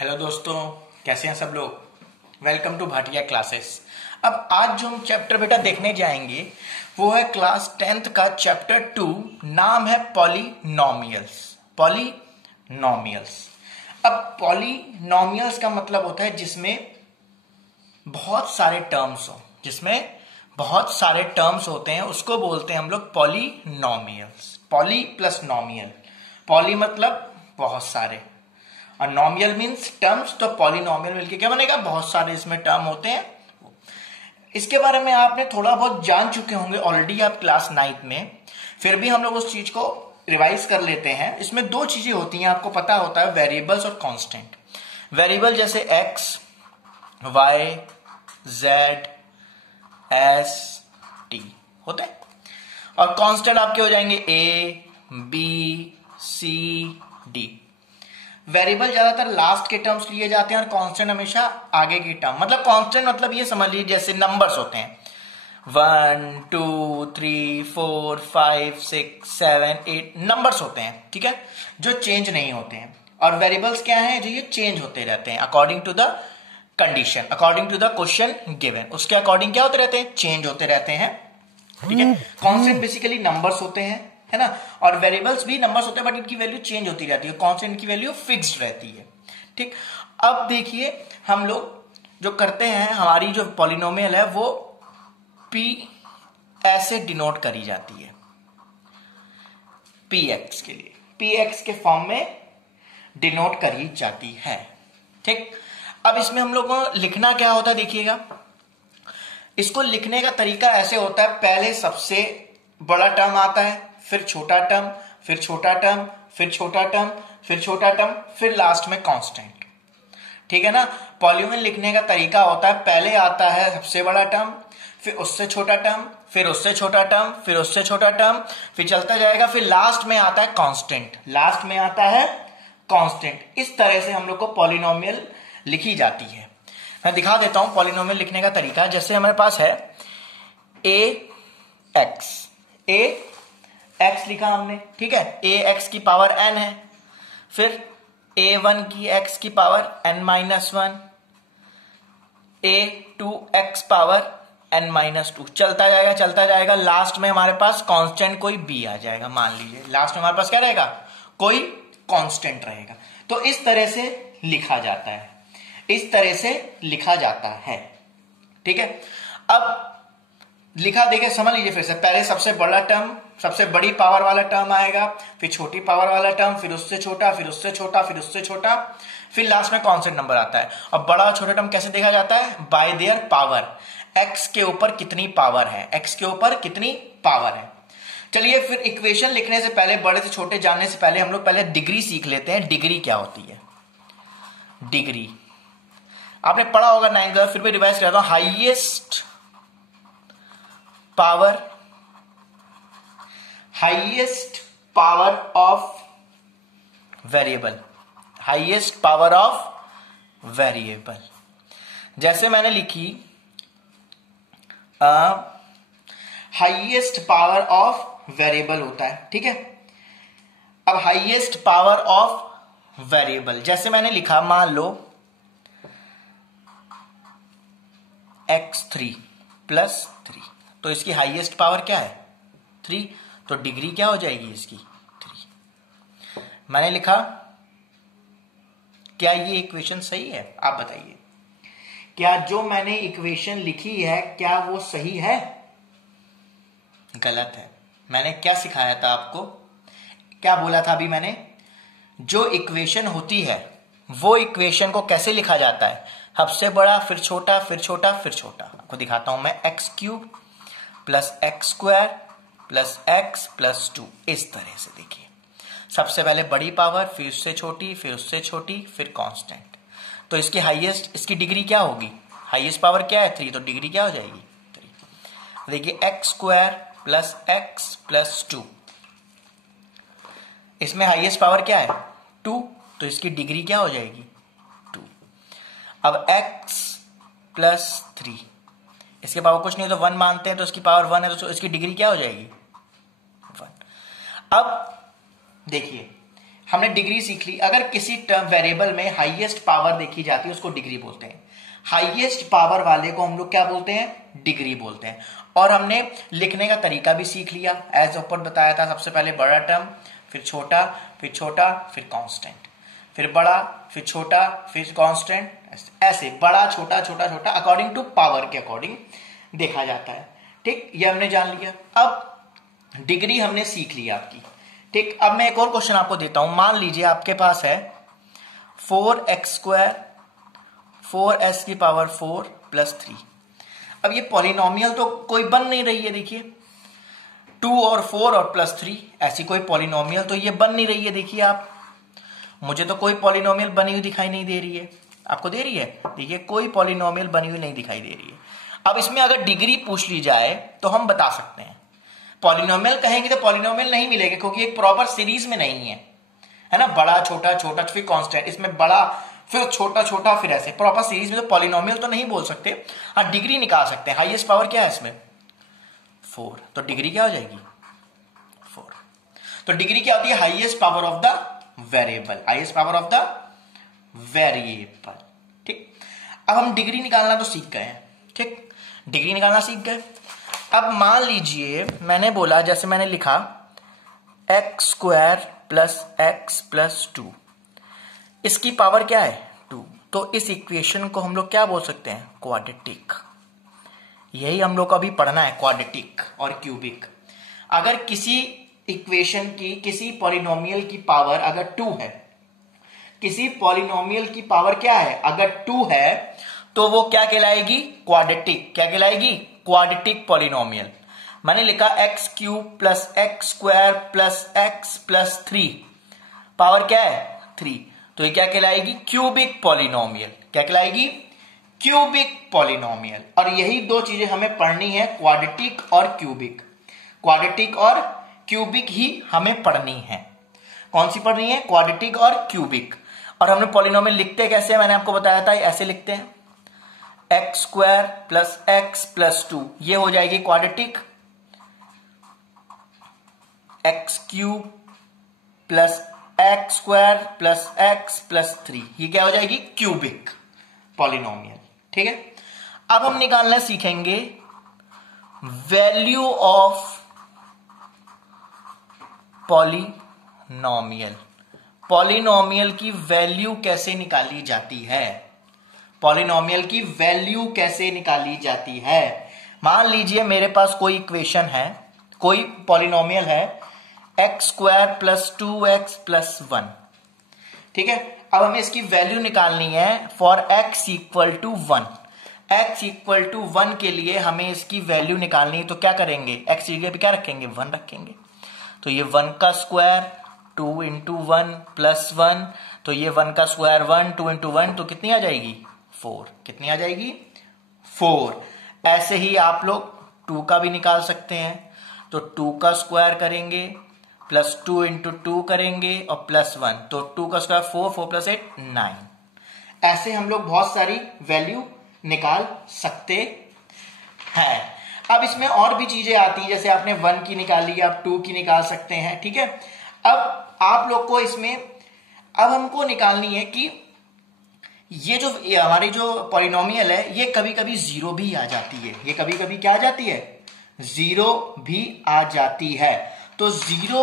Hello दोस्तों, कैसे हैं सब लोग। Welcome to Bhatia classes. अब आज जो हम चैप्टर बेटा देखने जाएंगे वो है क्लास 10th का चैप्टर 2। नाम है पॉलिनोमियल्स। पॉलिनोमियल्स। अब पॉलिनोमियल्स का मतलब होता है जिसमें बहुत सारे टर्म्स हो, जिसमें बहुत सारे टर्म्स होते हैं, उसको बोलते हैं हम लोग पॉलिनोमियल्स। Poly plus नोमियल। पॉली मतलब बहुत सारे और नोमियल मीन्स टर्म्स, तो पॉलिनोमियल मिलके क्या बनेगा, बहुत सारे इसमें टर्म होते हैं। इसके बारे में आपने थोड़ा बहुत जान चुके होंगे ऑलरेडी आप क्लास 9th में, फिर भी हम लोग उस चीज को रिवाइज कर लेते हैं। इसमें दो चीजें होती हैं, आपको पता होता है, वेरिएबल्स और कांस्टेंट। वेरिएबल जैसे x, y, z, s, t होते हैं, और कांस्टेंट आपके हो जाएंगे a, b, c, d. Variable ज्यादातर लास्ट के टर्म्स लिए जाते हैं और कांस्टेंट हमेशा आगे की टर्म। मतलब कांस्टेंट मतलब ये समझ लीजिए जैसे नंबर्स होते हैं 1 2 3 4 5 6 7 8 नंबर्स होते हैं, ठीक है, जो चेंज नहीं होते हैं। और वेरिएबल्स क्या हैं, जो ये चेंज होते रहते हैं according to the condition, according to the question given, उसके अकॉर्डिंग क्या होते रहते हैं, चेंज होते रहते हैं, ठीक है। कांस्टेंट बेसिकली नंबर्स होते हैं, है ना, और वेरिएबल्स भी नंबर्स होते हैं बट इनकी वैल्यू चेंज होती रहती है, कांस्टेंट की वैल्यू फिक्स्ड रहती है, ठीक। अब देखिए हम लोग जो करते हैं, हमारी जो पॉलिनोमियल है वो पी ऐसे डिनोट करी जाती है, पी एक्स के लिए, पी एक्स के फॉर्म में डिनोट करी जाती है, ठीक। अब इसमें हम लोग को लिखना क्या होता है, देखिएगा इसको लिखने का तरीका ऐसे होता है, पहले सबसे बड़ा टर्म आता है, फिर छोटा टर्म, फिर छोटा टर्म, फिर छोटा टर्म, फिर छोटा टर्म, फिर लास्ट में कांस्टेंट, ठीक है ना। पॉलिनोमियल लिखने का तरीका होता है, पहले आता है सबसे बड़ा टर्म, फिर उससे छोटा टर्म, फिर उससे छोटा टर्म, फिर उससे छोटा टर्म, फिर चलता जाएगा, फिर लास्ट में आता है कांस्टेंट, लास्ट में आता है कांस्टेंट। इस तरह से हम लोग को पॉलिनोमियल लिखी जाती है। मैं दिखा देता हूं पॉलिनोमियल लिखने का तरीका। जैसे हमारे पास है ए एक्स लिखा हमने, ठीक है, ए एक्स की पावर एन है, फिर ए वन की एक्स की power n minus one, a two x power n minus two, चलता जाएगा, लास्ट में हमारे पास कांस्टेंट कोई बी आ जाएगा। मान लीजिए लास्ट में हमारे पास क्या रहेगा, कोई कांस्टेंट रहेगा। तो इस तरह से लिखा जाता है, इस तरह से लिखा जाता है, ठीक है। अब लिखा देखिए, समझ लीजिए फिर से, पहले सबसे बड़ा टर्म, सबसे बड़ी पावर वाला टर्म आएगा, फिर छोटी पावर वाला टर्म, फिर उससे छोटा, फिर उससे छोटा, फिर उससे छोटा, फिर लास्ट में कांस्टेंट नंबर आता है। और बड़ा और छोटा टर्म कैसे देखा जाता है, बाय देयर पावर, एक्स के ऊपर कितनी पावर है, एक्स के ऊपर कितनी पावर है। चलिए फिर इक्वेशन लिखने से पहले, बड़े से छोटे जानने से पहले हम लोग पहले डिग्री सीख लेते हैं। डिग्री क्या होती है, डिग्री आपने पढ़ा होगा 9th का, फिर भी रिवाइज करता हूं। Highest power of variable, highest power of variable. जैसे मैंने लिखी हाईएस्ट पावर ऑफ वेरिएबल होता है, ठीक है। अब हाईएस्ट पावर ऑफ वेरिएबल जैसे मैंने लिखा, मान लो x3 प्लस 3, तो इसकी हाईएस्ट पावर क्या है 3, तो डिग्री क्या हो जाएगी इसकी 3। मैंने लिखा, क्या ये इक्वेशन सही है, आप बताइए, क्या जो मैंने इक्वेशन लिखी है क्या वो सही है, गलत है। मैंने क्या सिखाया था आपको, क्या बोला था अभी मैंने, जो इक्वेशन होती है वो इक्वेशन को कैसे लिखा जाता है, सबसे बड़ा, फिर छोटा, फिर छोटा, फिर छोटा। आपको दिखाता हूं मैं, x cube plus x square plus x plus 2, इस तरह से देखिए, सबसे पहले बड़ी पावर, फिर उससे छोटी, फिर उससे छोटी, फिर कांस्टेंट। तो इसकी हाईएस्ट, इसकी डिग्री क्या होगी, हाईएस्ट पावर क्या है 3, तो डिग्री क्या हो जाएगी 3। देखिए x square plus x plus 2, इसमें हाईएस्ट पावर क्या है 2, तो इसकी डिग्री क्या हो जाएगी 2। अब x प्लस 3, इसके पावर कुछ नहीं तो 1 मानते हैं, तो इसकी पावर 1 है, तो इसकी डिग्री क्या हो जाएगी 1। अब देखिए हमने डिग्री सीख ली। अगर किसी टर्म वेरिएबल में हाईएस्ट पावर देखी जाती है उसको डिग्री बोलते हैं। हाईएस्ट पावर वाले को हम लोग क्या बोलते हैं? डिग्री बोलते हैं। और हमने लिखने का तरीका भी सीख लिया, एज ऊपर बताया था। सबसे पहले बड़ा टर्म, फिर छोटा, फिर छोटा, फिर कांस्टेंट, फिर बड़ा, फिर छोटा, फिर कांस्टेंट, ऐसे बड़ा छोटा छोटा छोटा अकॉर्डिंग टू पावर के अकॉर्डिंग देखा जाता है। ठीक, ये हमने जान लिया। अब डिग्री हमने सीख लिया आपकी। ठीक, अब मैं एक और क्वेश्चन आपको देता हूं। मान लीजिए आपके पास है 4x² 4s की पावर 4 प्लस 3। अब ये पॉलिनोमियल तो कोई बन नहीं रही है। देखिए 2 और 4 और प्लस 3, ऐसी कोई पॉलिनोमियल तो ये बन नहीं रही है। देखिए आप, मुझे तो कोई पॉलिनोमियल बनी हुई दिखाई नहीं दे रही है। आपको दे रही है? देखिए कोई पॉलिनोमियल बनी हुई नहीं दिखाई दे रही है। अब इसमें अगर डिग्री पूछ ली जाए तो हम बता सकते हैं। पॉलिनोमियल कहेंगे तो पॉलिनोमियल नहीं मिलेगा, क्योंकि एक प्रॉपर सीरीज में नहीं है ना। बड़ा छोटा छोटा फिर कांस्टेंट, इसमें बड़ा फिर छोटा छोटा फिर ऐसे प्रॉपर सीरीज में तो पॉलिनोमियल तो नहीं बोल सकते। हाँ, डिग्री निकाल सकते हैं। हाईएस्ट पावर क्या है इसमें? 4, तो डिग्री क्या हो जाएगी? 4। तो डिग्री क्या होती है? Highest power of the variable, highest power of the variable. ठीक, अब हम डिग्री निकालना तो सीख गए हैं। ठीक, डिग्री निकालना सीख गए। अब मान लीजिए मैंने बोला, जैसे मैंने लिखा x² प्लस x प्लस 2, इसकी पावर क्या है? 2। तो इस इक्वेशन को हम लोग क्या बोल सकते हैं? क्वाड्रेटिक। यही हम लोग को अभी पढ़ना है, क्वाड्रेटिक और क्यूबिक। अगर किसी इक्वेशन की, किसी पॉलिनोमियल की पावर अगर 2 है, किसी पॉलिनोमियल की पावर क्या है? अगर 2 है तो वो क्या कहलाएगी? क्वाड्रेटिक। क्या कहलाएगी? Quadratic polynomial. मैंने लिखा x³ plus x² plus x plus 3, power क्या है? 3। तो ये क्या कहलाएगी? Cubic polynomial. क्या कहलाएगी? Cubic polynomial. और यही दो चीजें हमें पढ़नी है, क्वाड्रेटिक और क्यूबिक। क्वाड्रेटिक और क्यूबिक ही हमें पढ़नी है। कौन सी पढ़नी है? क्वाड्रेटिक और क्यूबिक। और हमने पॉलिनोमियल लिखते कैसे, मैंने आपको बताया था, ऐसे लिखते हैं x² प्लस x प्लस 2, ये हो जाएगी quadratic. x³ plus x² plus x plus 3, ये क्या हो जाएगी? Cubic polynomial. ठीक है, अब हम निकालना सीखेंगे वैल्यू ऑफ पॉलिनोमियल। पॉलिनोमियल की वैल्यू कैसे निकाली जाती है? पॉलिनोमियल की वैल्यू कैसे निकाली जाती है? मान लीजिए मेरे पास कोई इक्वेशन है, कोई पॉलिनोमियल है x² प्लस 2x प्लस 1। ठीक है, अब हमें इसकी वैल्यू निकालनी है for x equal to 1। x equal to 1 के लिए हमें इसकी वैल्यू निकालनी है, तो क्या करेंगे? x की जगह पे क्या रखेंगे? 1 रखेंगे। तो ये 1 का स्क्वायर 2 इंटू 1 प्लस 1, तो ये 1 का स्क्वायर 1, 2 इंटू 1, तो कितनी आ जाएगी? 4। कितनी आ जाएगी? 4। ऐसे ही आप लोग 2 का भी निकाल सकते हैं। तो 2 का स्क्वायर करेंगे प्लस 2 इंटू 2 करेंगे और प्लस 1, तो 2 का स्क्वायर 4, 4 प्लस 8 9। ऐसे हम लोग बहुत सारी वैल्यू निकाल सकते हैं। अब इसमें और भी चीजें आती हैं, जैसे आपने 1 की निकाली, आप 2 की निकाल सकते हैं। ठीक है, अब आप लोग को इसमें अब हमको निकालनी है कि ये जो हमारी जो पॉलिनोमियल है, ये कभी कभी 0 भी आ जाती है। ये कभी कभी क्या आ जाती है? 0 भी आ जाती है। तो 0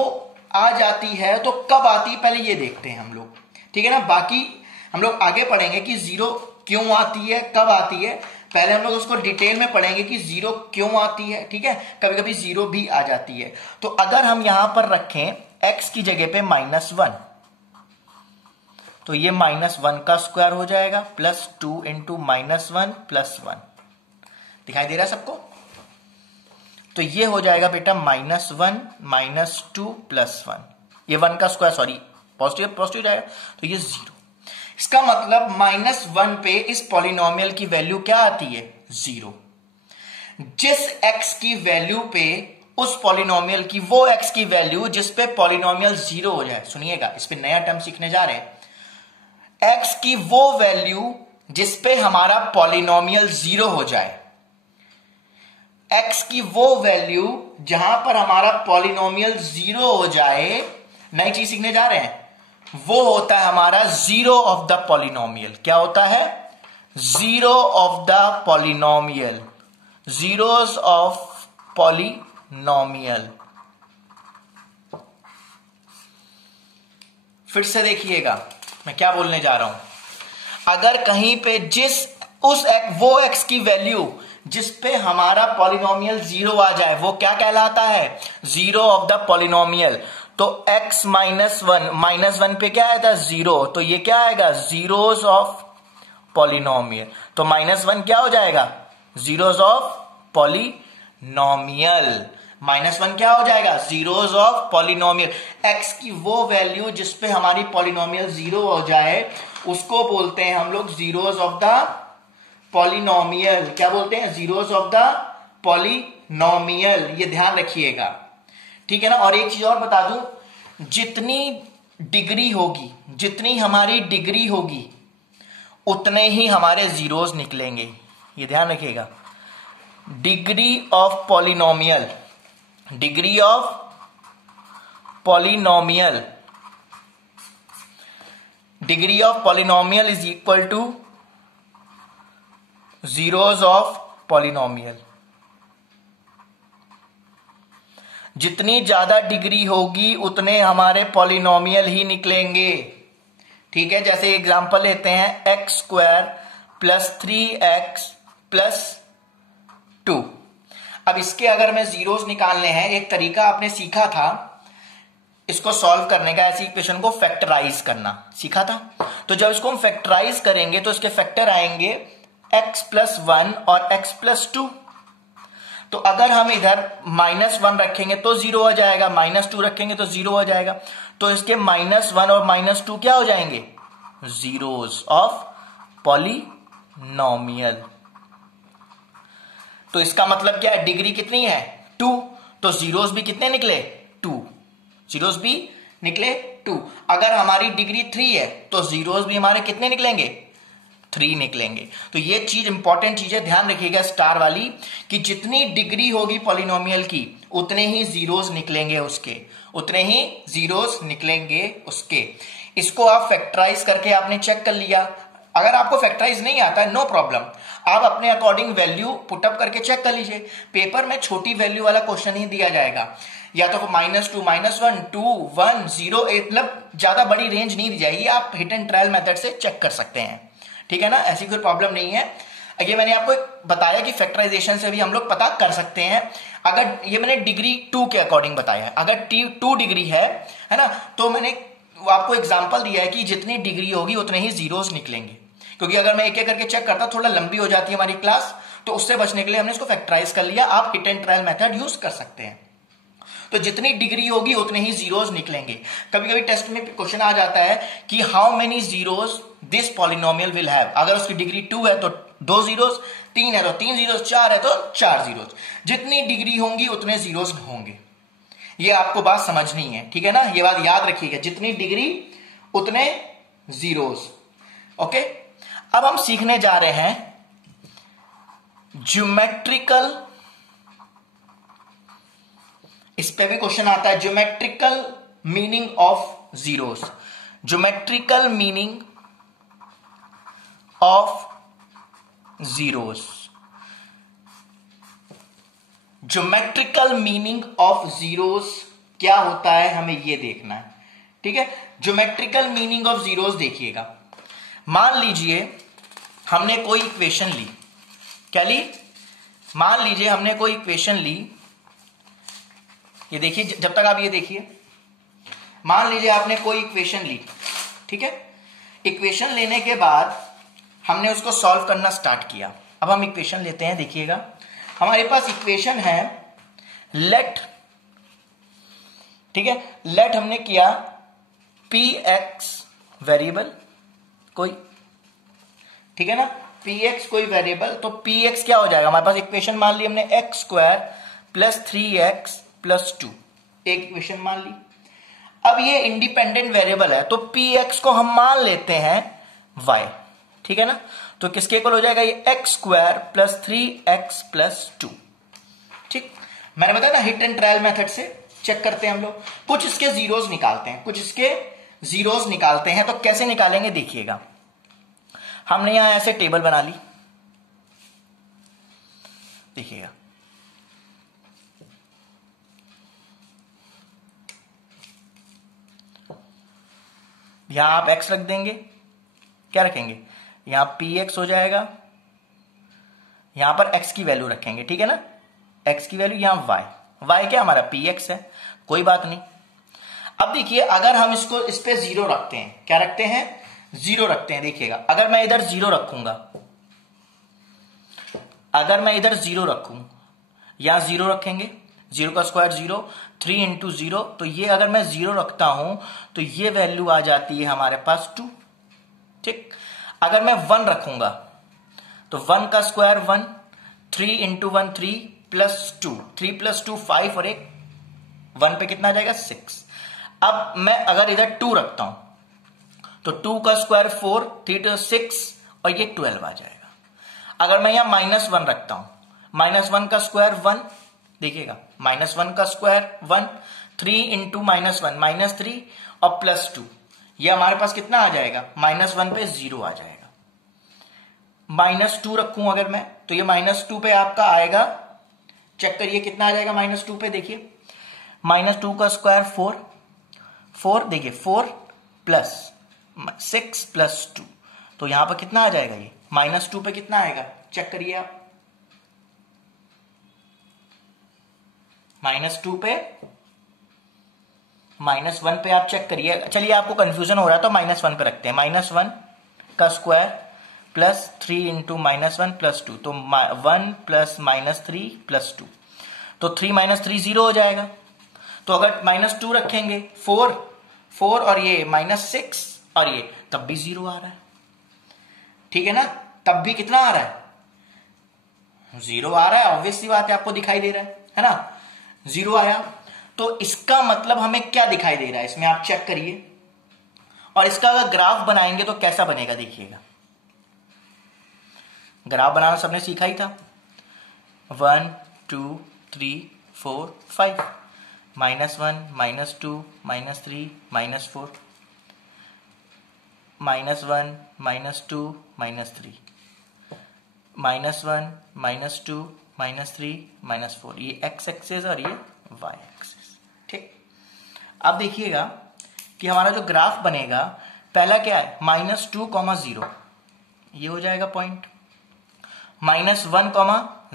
आ जाती है तो कब आती है, पहले ये देखते हैं हम लोग। ठीक है ना, बाकी हम लोग आगे पढ़ेंगे कि 0 क्यों आती है, कब आती है। पहले हम लोग उसको डिटेल में पढ़ेंगे कि 0 क्यों आती है। ठीक है, कभी कभी 0 भी आ जाती है। तो अगर हम यहां पर रखें x की जगह पे -1, तो ये -1 का स्क्वायर हो जाएगा प्लस 2 इंटू -1 प्लस 1। दिखाई दे रहा है सबको? तो ये हो जाएगा बेटा -1 -2 प्लस 1, ये 1 का स्क्वायर, सॉरी पॉजिटिव पॉजिटिव जाएगा, तो ये 0। इसका मतलब -1 पे इस पॉलिनोमियल की वैल्यू क्या आती है? 0। जिस x की वैल्यू पे उस पॉलिनोमियल की, वो x की वैल्यू जिस पे पॉलिनोमियल 0 हो जाए, सुनिएगा इस पे नया टर्म सीखने जा रहे हैं, x की वो वैल्यू जिस पे हमारा पॉलिनोमियल 0 हो जाए, x की वो वैल्यू जहां पर हमारा पॉलिनोमियल 0 हो जाए, नई चीज सीखने जा रहे हैं। वो होता है हमारा जीरो ऑफ द पॉलिनोमियल। क्या होता है? Zero of the polynomial, zeros of polynomial. फिर से देखिएगा मैं क्या बोलने जा रहा हूं। अगर कहीं पे वो एक्स की वैल्यू जिस पे हमारा पॉलिनोमियल जीरो आ जाए वो क्या कहलाता है? Zero of the polynomial. तो x -1 पे क्या आया था? जीरो। तो ये क्या आएगा? Zeros of polynomial. तो -1 क्या हो जाएगा? Zeros of polynomial. -1 क्या हो जाएगा? Zeros of polynomial. x की वो वैल्यू जिस पे हमारी पॉलिनोमियल जीरो हो जाए उसको बोलते हैं हम लोग जीरोस ऑफ द पॉलिनोमियल। क्या बोलते हैं? Zeros of the polynomial. ये ध्यान रखिएगा, ठीक है ना। और एक चीज और बता दूं, जितनी डिग्री होगी, जितनी हमारी डिग्री होगी उतने ही हमारे जीरोस निकलेंगे। ये ध्यान रखिएगा। Degree of polynomial, degree of polynomial, degree of polynomial is equal two zeros of polynomial. जितनी ज्यादा डिग्री होगी उतने हमारे पॉलिनोमियल ही निकलेंगे, ठीक है। जैसे एग्जांपल लेते हैं x² + 3x + 2। अब इसके अगर मैं जीरोस निकालने हैं, एक तरीका आपने सीखा था इसको सॉल्व करने का, ऐसी इक्वेशन को फैक्टराइज करना सीखा था। तो जब इसको हम फैक्टराइज करेंगे तो इसके फैक्टर आएंगे x + 1 और x + 2। तो अगर हम इधर -1 रखेंगे तो जीरो हो जाएगा, -2 रखेंगे तो जीरो हो जाएगा। तो इसके -1 और -2 क्या हो जाएंगे? Zeros of polynomial. तो इसका मतलब क्या है? डिग्री कितनी है? 2। तो जीरोस भी कितने निकले? 2। जीरोस भी निकले 2। अगर हमारी डिग्री 3 है तो जीरोस भी हमारे कितने निकलेंगे? 3 निकलेंगे। तो ये चीज इंपॉर्टेंट चीज है, ध्यान रखिएगा स्टार वाली, कि जितनी डिग्री होगी पॉलिनोमियल की उतने ही जीरोस निकलेंगे उसके, उतने ही जीरोस निकलेंगे उसके। इसको आप फैक्टराइज करके आपने चेक कर लिया। अगर आपको फैक्टराइज नहीं आता है, नो प्रॉब्लम, आप अपने अकॉर्डिंग वैल्यू पुटअप करके चेक कर लीजिए। पेपर में छोटी वैल्यू वाला क्वेश्चन ही दिया जाएगा, या तो -2, -1, 2, 1, 0, मतलब ज्यादा बड़ी रेंज नहीं दी जाएगी। आप हिट एंड ट्रायल मेथड से चेक कर सकते हैं, ठीक है ना। ऐसी कोई प्रॉब्लम नहीं है। ये मैंने आपको बताया कि फैक्टराइजेशन से भी हम लोग पता कर सकते हैं। अगर ये मैंने डिग्री 2 के अकॉर्डिंग बताया है, अगर 2 डिग्री है ना, तो मैंने आपको एग्जांपल दिया है कि जितनी डिग्री होगी उतने ही जीरोस निकलेंगे। क्योंकि अगर मैं एक एक करके चेक करता थोड़ा लंबी हो जाती है हमारी क्लास, तो उससे बचने के लिए हमने इसको फैक्टराइज कर लिया। आप hit and trial method use कर सकते हैं। तो जितनी डिग्री होगी उतने ही जीरोस निकलेंगे। कभी कभी टेस्ट में क्वेश्चन आ जाता है कि how many zeros this polynomial will have. अगर उसकी डिग्री 2 है तो 2 जीरोस, 3 है तो 3 जीरोस, 4 है तो 4 जीरोस। जितनी डिग्री होंगी उतने जीरोस होंगे। ये आपको बात समझनी है, ठीक है ना। ये बात याद रखिएगा, जितनी डिग्री उतने जीरोस। ओके, अब हम सीखने जा रहे हैं ज्योमेट्रिकल, इस पे भी क्वेश्चन आता है, geometrical meaning of zeros. Geometrical meaning of zeros, geometrical meaning of zeros क्या होता है हमें ये देखना है, ठीक है। ज्योमेट्रिकल मीनिंग ऑफ जीरोस देखिएगा। मान लीजिए हमने कोई इक्वेशन ली, क्या ली? मान लीजिए हमने कोई इक्वेशन ली, ये देखिए, जब तक आप ये देखिए, मान लीजिए आपने कोई इक्वेशन ली, ठीक है। इक्वेशन लेने के बाद हमने उसको सॉल्व करना स्टार्ट किया। अब हम इक्वेशन लेते हैं, देखिएगा हमारे पास इक्वेशन है लेट, ठीक है। लेट हमने किया px वेरिएबल कोई, ठीक है ना, px कोई वेरिएबल। तो px क्या हो जाएगा? हमारे पास इक्वेशन मान ली हमने x² + 3x + 2, एक इक्वेशन मान ली। अब ये इंडिपेंडेंट वेरिएबल है तो px को हम मान लेते हैं y, ठीक है ना। तो किसके इक्वल हो जाएगा? ये x² + 3x + 2, ठीक। मैंने बताया ना हिट एंड ट्रायल मेथड से चेक करते हैं हम लोग। कुछ इसके जीरोस निकालते हैं, कुछ इसके जीरोस निकालते हैं। तो कैसे निकालेंगे देखिएगा, हमने यहां ऐसे टेबल बना ली, देखिएगा यहां आप x रख देंगे, क्या रखेंगे, यहां px हो जाएगा, यहां पर x की वैल्यू रखेंगे, ठीक है ना, x की वैल्यू, यहां y क्या हमारा px है, कोई बात नहीं। अब देखिए अगर हम इसको इस पे जीरो रखते हैं, क्या रखते हैं, जीरो रखते हैं, देखिएगा अगर मैं इधर जीरो रखूंगा, अगर मैं इधर जीरो रखूं, यहां जीरो रखेंगे, जीरो का स्क्वायर जीरो, 3 इंटू जीरो, तो ये अगर मैं जीरो रखता हूं तो ये वैल्यू आ जाती है हमारे पास 2, ठीक। अगर मैं 1 रखूंगा तो 1 का स्क्वायर 1, 3 इंटू 1 3 प्लस 2, 3 प्लस 2 5 और एक 1 पे कितना आ जाएगा 6। अब मैं अगर इधर 2 रखता हूं तो 2 का स्क्वायर 4, 3 to 6 और ये 12 आ जाएगा। अगर मैं यहां -1 रखता हूं, -1 का स्क्वायर 1, देखिएगा -1 का स्क्वायर 1, 3 इंटू -1 -3 और प्लस 2, ये हमारे पास कितना आ जाएगा, -1 पे 0 आ जाएगा। -2 रखूं अगर मैं तो ये -2 पे आपका आएगा, चेक करिए कितना आ जाएगा -2 पे, देखिए -2 का स्क्वायर 4, देखिए 4 प्लस 6 प्लस 2, तो यहां पर कितना आ जाएगा, ये -2 पे कितना आएगा, चेक करिए आप, -2 पे, -1 पे आप चेक करिए, चलिए आपको कंफ्यूजन हो रहा है तो -1 पे रखते हैं, -1 का स्क्वायर प्लस 3 इंटू -1 प्लस 2, तो 1 प्लस -3 प्लस 2, तो 3 -3 0 हो जाएगा। तो अगर -2 रखेंगे 4 और ये -6 और ये, तब भी 0 आ रहा है, ठीक है ना, तब भी कितना आ रहा है, 0 आ रहा है, ऑब्वियस सी बात है, आपको दिखाई दे रहा है ना, 0 आया। तो इसका मतलब हमें क्या दिखाई दे रहा है इसमें, आप चेक करिए, और इसका अगर ग्राफ बनाएंगे तो कैसा बनेगा, देखिएगा ग्राफ बनाना सबने सीखा ही था, 1 2 3 4 5, -1 -2 -3 -4, -1 -2 -3, -1 -2 -3 -4, ये x एक्सिस और ये y एक्सिस, ठीक। अब देखिएगा कि हमारा जो ग्राफ बनेगा, पहला क्या है, -2, 0, ये हो जाएगा पॉइंट, -1,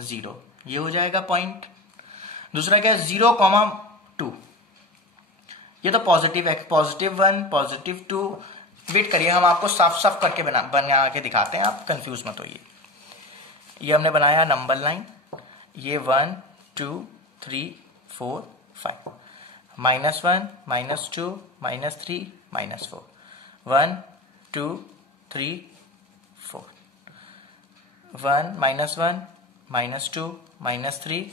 0, ये हो जाएगा पॉइंट, दूसरा क्या है 0, 2, ये तो पॉजिटिव है, +1 +2, वेट करिए हम आपको साफ साफ करके बना के दिखाते हैं, आप कंफ्यूज मत होइए। ये हमने बनाया नंबर लाइन, ये 1 2 3 4 5, -1 -2 -3 -4, 1 2 3 4, 1 -1 -2 -3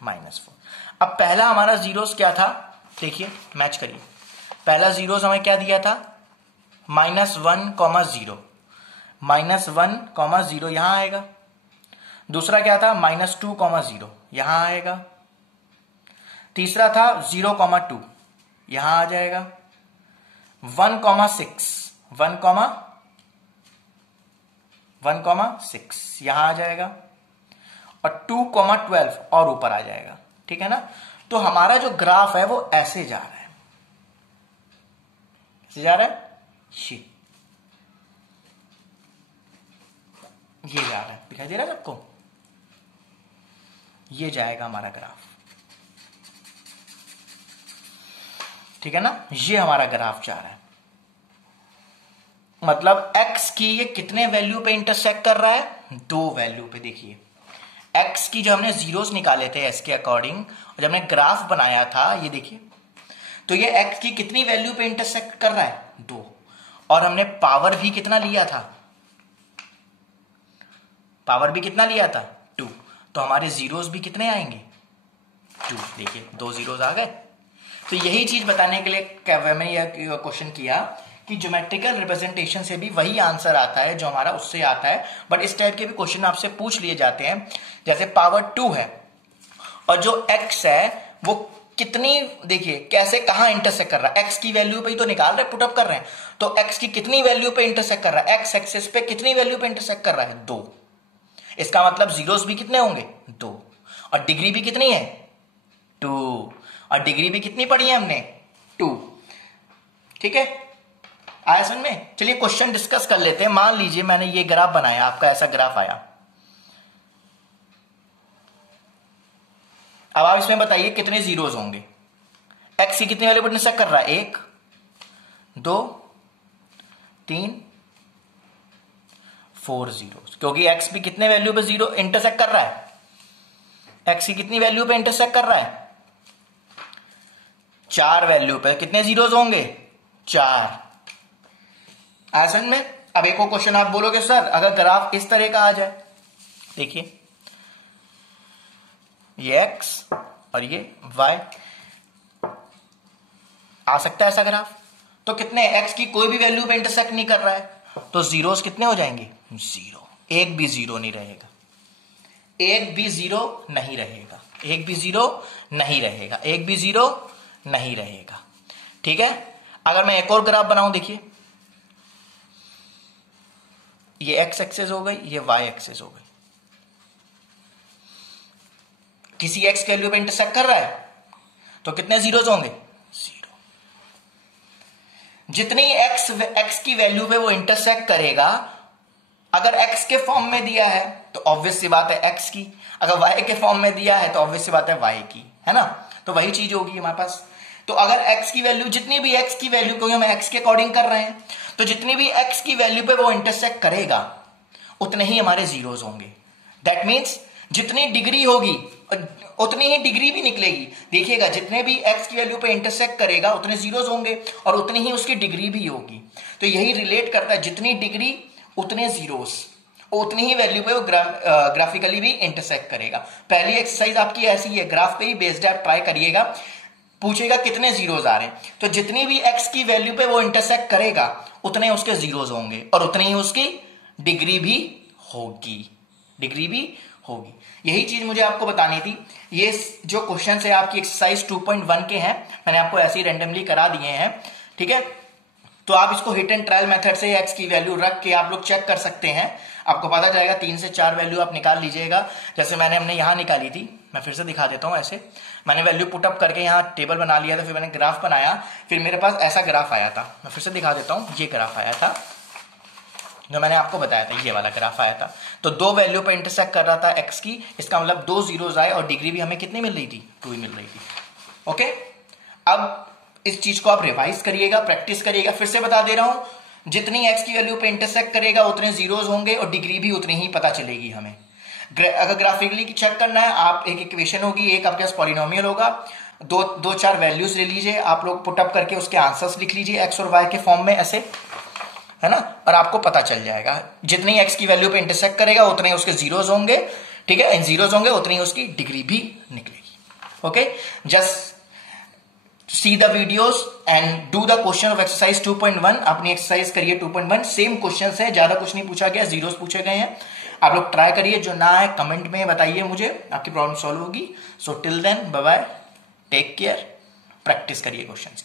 -4। अब पहला हमारा जीरोस क्या था, देखिए मैच करिए, पहला जीरोस हमें क्या दिया था, -1, 0, -1, 0 यहां आएगा, दूसरा क्या था, -2, 0 यहां आएगा, तीसरा था 0, 2 यहां आ जाएगा, 1, 6 यहां आ जाएगा, और 2, 12 और ऊपर आ जाएगा, ठीक है ना। तो हमारा जो ग्राफ है वो ऐसे जा रहा है, ऐसे जा रहा है, ये जा रहा है, दिखाई दे रहा है सबको, ये जाएगा हमारा ग्राफ, ठीक है ना, ये हमारा ग्राफ जा रहा है, मतलब x की ये कितने वैल्यू पे इंटरसेक्ट कर रहा है, 2 वैल्यू पे। देखिए x की जो हमने जीरोस निकाले थे s के अकॉर्डिंग, और जब हमने ग्राफ बनाया था, ये देखिए, तो ये x की कितनी वैल्यू पे इंटरसेक्ट कर रहा है, 2, और हमने पावर भी कितना लिया था, पावर भी कितना लिया था, 2, तो हमारे जीरोस भी कितने आएंगे, 2, देखिए 2 जीरोस आ गए। तो यही चीज बताने के लिए मैंने यह क्वेश्चन किया कि ज्योमेट्रिकल रिप्रेजेंटेशन से भी वही आंसर आता है जो हमारा उससे आता है, बट इस टाइप के भी क्वेश्चन आपसे पूछ लिए जाते हैं, जैसे पावर 2 है और जो x है वो कितनी, देखिए कैसे कहां इंटरसेक्ट कर रहा है, एक्स की वैल्यू पे ही तो निकाल रहे, पुटअप कर रहे हैं, तो एक्स की कितनी वैल्यू पे इंटरसेक्ट कर रहा है, एक्स एक्सिस पे कितनी वैल्यू पे इंटरसेक्ट कर रहा है, 2। इसका मतलब जीरोस भी कितने होंगे, 2, और डिग्री भी कितनी है, 2, और डिग्री भी कितनी पढ़ी है हमने, 2। ठीक है, आया समझ में। चलिए क्वेश्चन डिस्कस कर लेते हैं। मान लीजिए मैंने ये ग्राफ बनाया, आपका ऐसा ग्राफ आया। अब आप इसमें बताइए कितने जीरोस होंगे, एक्स की कितनी वैल्यू पर इंटरसेक्ट कर रहा है, 1 2 3 4 जीरोस, क्योंकि एक्स भी कितने वैल्यू पे जीरो इंटरसेक्ट कर रहा है, एक्स की कितनी वैल्यू पे इंटरसेक्ट कर रहा है, 4 वैल्यू पे, कितने जीरोस होंगे, 4। आसन में अब एक और क्वेश्चन आप बोलोगे सर अगर ग्राफ इस तरह का आ जाए, देखिए ये x और ये y, आ सकता है ऐसा ग्राफ, तो कितने, x की कोई भी वैल्यू पे इंटरसेक्ट नहीं कर रहा है, तो जीरोस कितने हो जाएंगे, 0, एक भी जीरो नहीं रहेगा, एक भी जीरो नहीं रहेगा, एक भी जीरो नहीं रहेगा, एक भी जीरो नहीं रहेगा। ठीक है, अगर मैं एक और ग्राफ बनाऊं, देखिए ये x एक्सेस हो गई, ये y एक्सेस हो गई, किसी x की वैल्यू पे इंटरसेक्ट कर रहा है तो कितने जीरोस होंगे, 0। जितनी x की वैल्यू पे वो इंटरसेक्ट करेगा, अगर x के फॉर्म में दिया है तो ऑब्वियस सी बात है x की, अगर y के फॉर्म में दिया है तो ऑब्वियस सी बात है y की, है ना, तो वही चीज होगी हमारे पास। तो अगर x की वैल्यू, जितनी भी x की वैल्यू, क्योंकि हम x के अकॉर्डिंग कर रहे हैं, तो जितनी भी x की वैल्यू पे वो इंटरसेक्ट करेगा उतने ही हमारे जीरोस होंगे। दैट मीन्स जितनी डिग्री होगी उतनी ही डिग्री भी निकलेगी। देखिएगा जितने भी x की वैल्यू पे इंटरसेक्ट करेगा उतने जीरोस होंगे और उतनी ही उसकी डिग्री भी होगी। तो यही रिलेट करता है, जितनी डिग्री उतने जीरोस, उतनी ही वैल्यू पे वो ग्राफिकली भी इंटरसेक्ट करेगा। पहली एक्सरसाइज आपकी ऐसी है, ग्राफ पे ही बेस्ड है, आप ट्राई करिएगा। पूछेगा कितने जीरोस आ रहे हैं, तो जितनी भी x की वैल्यू पे वो इंटरसेक्ट करेगा उतने उसके जीरोस होंगे और उतनी ही उसकी डिग्री भी होगी, डिग्री भी होगी। यही चीज मुझे आपको बतानी थी। ये जो क्वेश्चन है आपकी एक्सरसाइज 2.1 के हैं, मैंने आपको ऐसे ही रैंडमली करा दिए हैं। ठीक है, तो आप इसको हिट एंड ट्रायल मेथड से x की वैल्यू रख के आप लोग चेक कर सकते हैं, आपको पता चलेगा। 3 से 4 वैल्यू आप निकाल लीजिएगा, जैसे हमने यहां निकाली थी। मैं फिर से दिखा देता हूं। ऐसे मैंने वैल्यू पुटअप करके यहाँ टेबल बना लिया था, फिर मैंने ग्राफ बनाया, फिर मेरे पास ऐसा ग्राफ आया था। मैं फिर से दिखा देता हूँ, ये ग्राफ आया था जो मैंने आपको बताया था, ये वाला ग्राफ आया था। तो 2 वैल्यू पे इंटरसेक्ट कर रहा था x की, इसका मतलब 2 जीरोस आए और डिग्री भी हमें कितनी मिल रही थी, 2 ही मिल रही थी। ओके, अब इस चीज को आप रिवाइज करिएगा, प्रैक्टिस करिएगा। फिर से बता दे रहा हूं, जितनी x की वैल्यू पे इंटरसेक्ट करेगा उतने जीरोस होंगे और डिग्री भी उतनी ही पता चलेगी हमें। अगर ग्राफिकली चेक करना है, आप एक इक्वेशन होगी, एक आपके पास पॉलिनोमियल होगा, 2-4 वैल्यूज ले लीजिए, आप लोग पुटअप करके उसके आंसर्स लिख लीजिए x और y के फॉर्म में, ऐसे, है ना, और आपको पता चल जाएगा। जितनी x की वैल्यू पे इंटरसेक्ट करेगा उतने उसके जीरोस होंगे। ठीक है, इन जीरोस होंगे उतनी उसकी डिग्री भी निकलेगी। Okay, just see the videos and do the question of exercise 2.1। अपनी एक्सरसाइज करिए 2.1, सेम क्वेश्चन है, ज्यादा कुछ नहीं पूछा गया, जीरोस पूछे गए हैं। आप लोग ट्राई करिए, जो ना है कमेंट में बताइए मुझे, आपकी प्रॉब्लम सॉल्व होगी। So till then bye bye, take care, practice करिए क्वेश्चंस।